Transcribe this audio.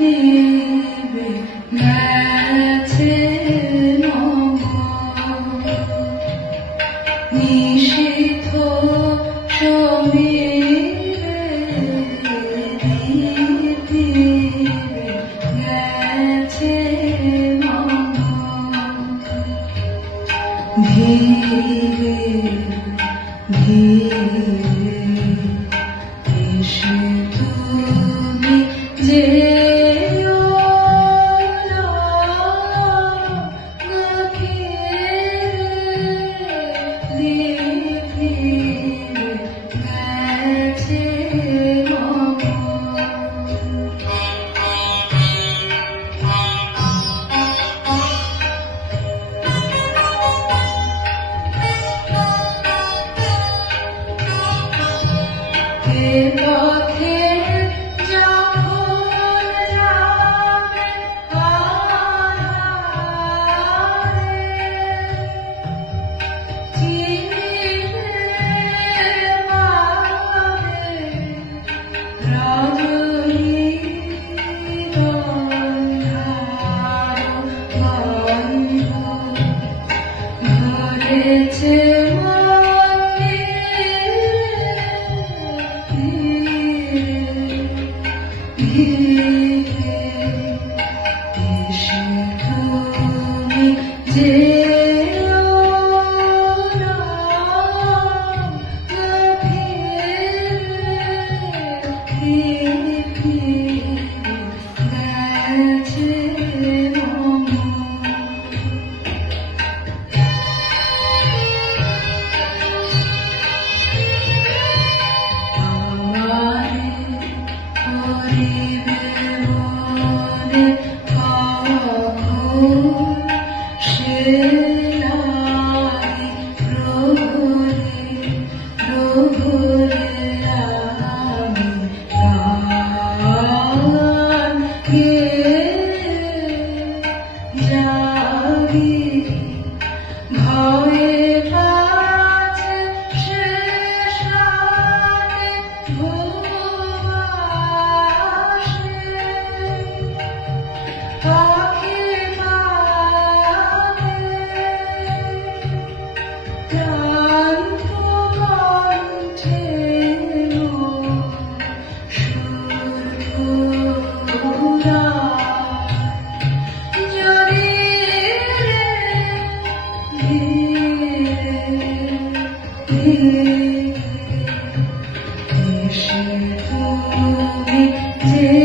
দিবে গেছে নিষিদ্ধ সমীরে দিবে গেছে ধীরে ধীরে এসে তুমি যেও না গভীরে ধীরে গেছে পথে যখন যাবে চিনিবে পাবে রজনীগন্ধার গন্ধ ধরেছে এসে তুমি যেও না গভীরে গেছে করিবে মনে কখন সে লাগি প্রহরে প্রহরে আমি গান গেয়ে যাবি ভয়ে কাছে শেষ রাতে ঘুম আসে পাখি পাবে ক্লান্ত কণ্ঠে সুর ফুরায় জড়িয়ে ধীরে এসে তুমি যে